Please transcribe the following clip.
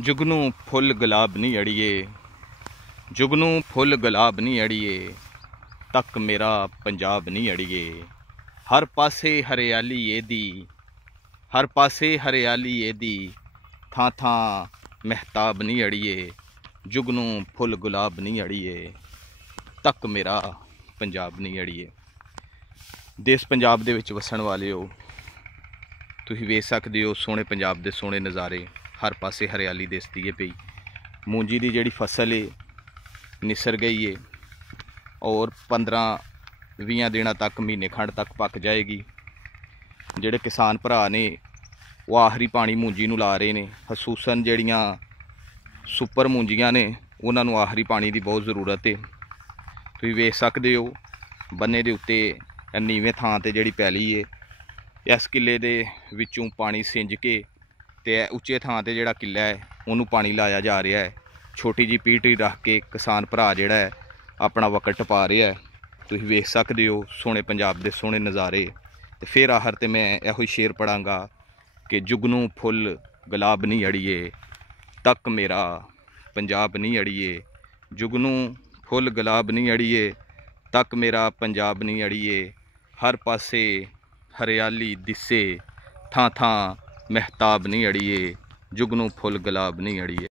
जुगनू full गुलाब नी अड़िए, जुगनू full गुलाब नी अड़िए, तक मेरा पंजाब नी अड़िए। हर पासे हरियाली एदी, हर पासे हरियाली एदी, थां थां महताब नी अड़िए। जुगनू फुल गुलाब नी अड़िए, तक मेरा पंजाब नी अड़िए। देश पंजाब दे विच वसण वाले हो, तुसीं वेख सकदे हो सोहणे पंजाब दे सोहणे नज़ारे। हर पासे हरियाली दिसदी है पई। मूंजी की जिहड़ी फसल है निसर गई है और 15-20 दिनों तक महीने खंड तक पक जाएगी। जिहड़े किसान भरा ने वो आखिरी पानी मूंजी नूं ला रहे हैं। खसूसन जिहड़ियां सुपर मूंजियां ने उन्हां नूं आखिरी पानी की बहुत ज़रूरत है। तुसीं वेख सकदे हो बन्ने दे उत्ते नीवें थां ते जिहड़ी पैली है, इस किले दे विचों पानी सिंज के ते उच्चे थां ते जिहड़ा किला है उन्होंने पानी लाया जा रहा है। छोटी जी पीटी रख के किसान भरा जिहड़ा है अपना वक्त टपा रहा है। तुसीं वेख सकदे हो सोहणे पंजाब दे सोहणे नज़ारे। ते फिर आखिर ते मैं इहो शेर पढ़ांगा कि जुगनू फुल गुलाब नहीं अड़िए, तक मेरा पंजाब नहीं अड़िए। जुगनू फुल गुलाब नहीं अड़िए, तक मेरा पंजाब नहीं अड़िए। हर पासे हरियाली दिसे, थां थां महताब नहीं अड़िए। जुगनू फुल गुलाब नहीं अड़िए।